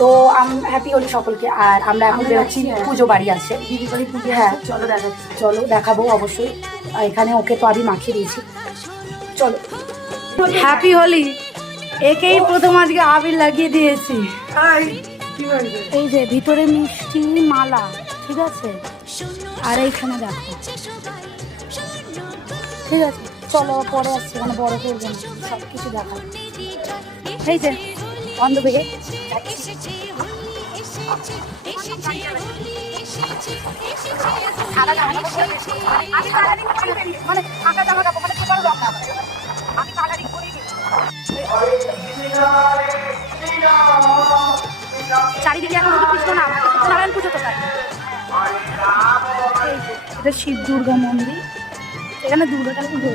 তো হ্যাপি হোলি সকলকে। আর আমরা এখন বেরোচ্ছি, পুজো বাড়ি আছে, দিদি বাড়ি পুজো। হ্যাঁ চলো দেখাচ্ছি। চলো দেখাবো অবশ্যই। আর এখানে ওকে তো আমি মাখিয়ে দিয়েছি, চলো। হ্যাপি হোলি। একেই প্রথম আজকে আবির লাগিয়ে দিয়েছি। এই যে ভিতরে মিষ্টি মালা, ঠিক আছে, আর এইখানে দেখো, ঠিক আছে। চলো পরে আসছে, মানে বড় করবো না, সব কিছু দেখা। এই যে অন্ধ থেকে মানে ফাঁকা জামা কাপড়, মানে প্রচুর রং না, আমি কালারিং করি। চারিদিকে এখন কৃষ্ণ নাম, নারায়ণ পুজো তো তাই। এটা শিব দুর্গা মন্দির, এখানে দুর্গাটা পুজো।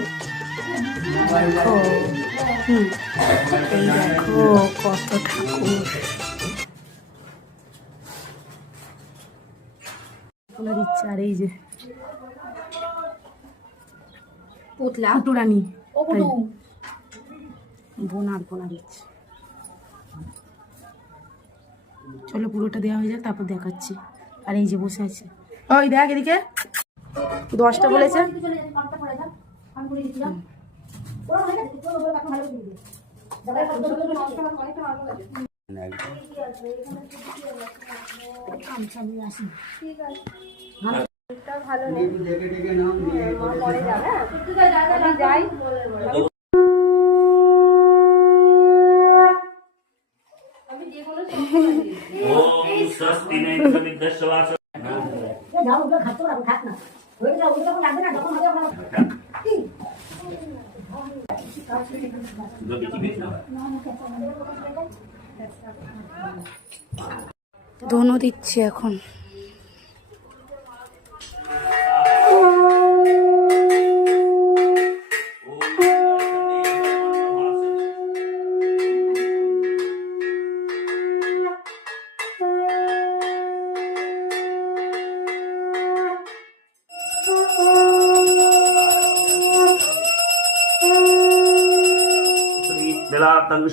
দেখো এই দেখো কত ঠাকুর। দিচ্ছে। আর এই যে পুতলা পুটুরানি, বোনা দিচ্ছে। চলো পুরোটা দেওয়া হয়ে যাক, তারপর দেখাচ্ছি। আর এই যে বসে আছে, ওই দেখ এদিকে 10টা বলেছে। ভালো নেই, পরে যাবে, যাই। ধনু দিচ্ছি এখন।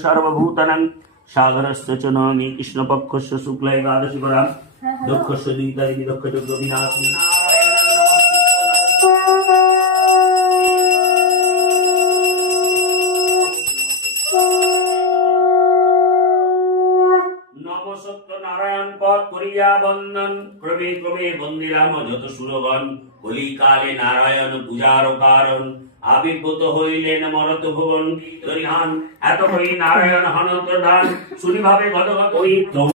सर्वभूतानां सागरस्य च नमामि कृष्णपक्षस्य शुक्ल एकादशीपरां दुःखस्य द्वितीया दुःखयोगविनाशिनी নারায়ণ পদ করিয়া বন্দন ক্রমে ক্রমে বন্দিরাম যত সুরগণ কলিকালে নারায়ণ পূজার কারণ আবির্ভূত হইলেন মরত ভুবন তরিহান এত কই নারায়ণ হন প্রধান শুনিভাবে গদগদ